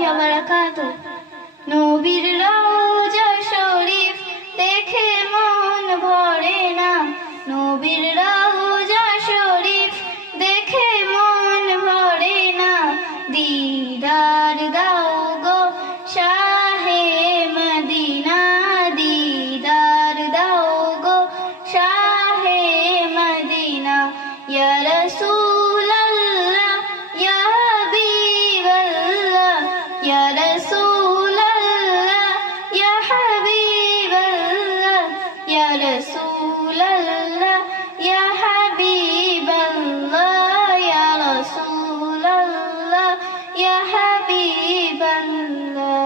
ওয়া বারাকাতুহু। নবীর রওজা শরীফ দেখে মন ভরে না, নবীর রওজা শরীফ দেখে মন ভরে না। দিদার দাও গো শাহে মদিনা, দিদার দাও গো শাহে মদিনা। ইয়া রাসূলাল্লাহ ইয়া হাবিবাল্লাহ, ইয়া রাসূলাল্লাহ ইয়া হাবিবাল্লাহ, ইয়া রাসূলাল্লাহ ইয়া হাবিবাল্লাহ, ইয়া রাসূলাল্লাহ ইয়া হাবিবাল্লাহ।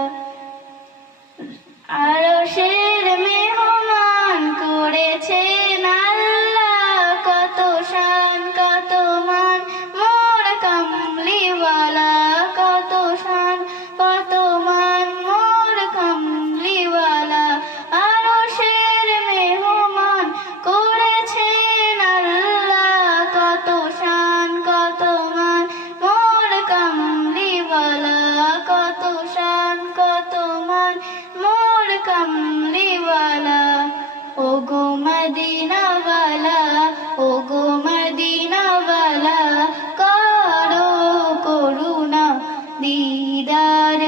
আরশের মেহমান করেছেন আল্লাহ, কত শান কত মান মোর কামলিওয়ালা, কত শান কত মান মোর কামলিওয়ালা। আরশের মেহমান করেছেন আল্লাহ, কত শান কত মান মোর কামলিওয়ালা, কত শান কত মান মোর কামলিওয়ালা। ওগো মদিনাওয়ালা, ওগো মদিনাওয়ালা, করো করুণা, দিদার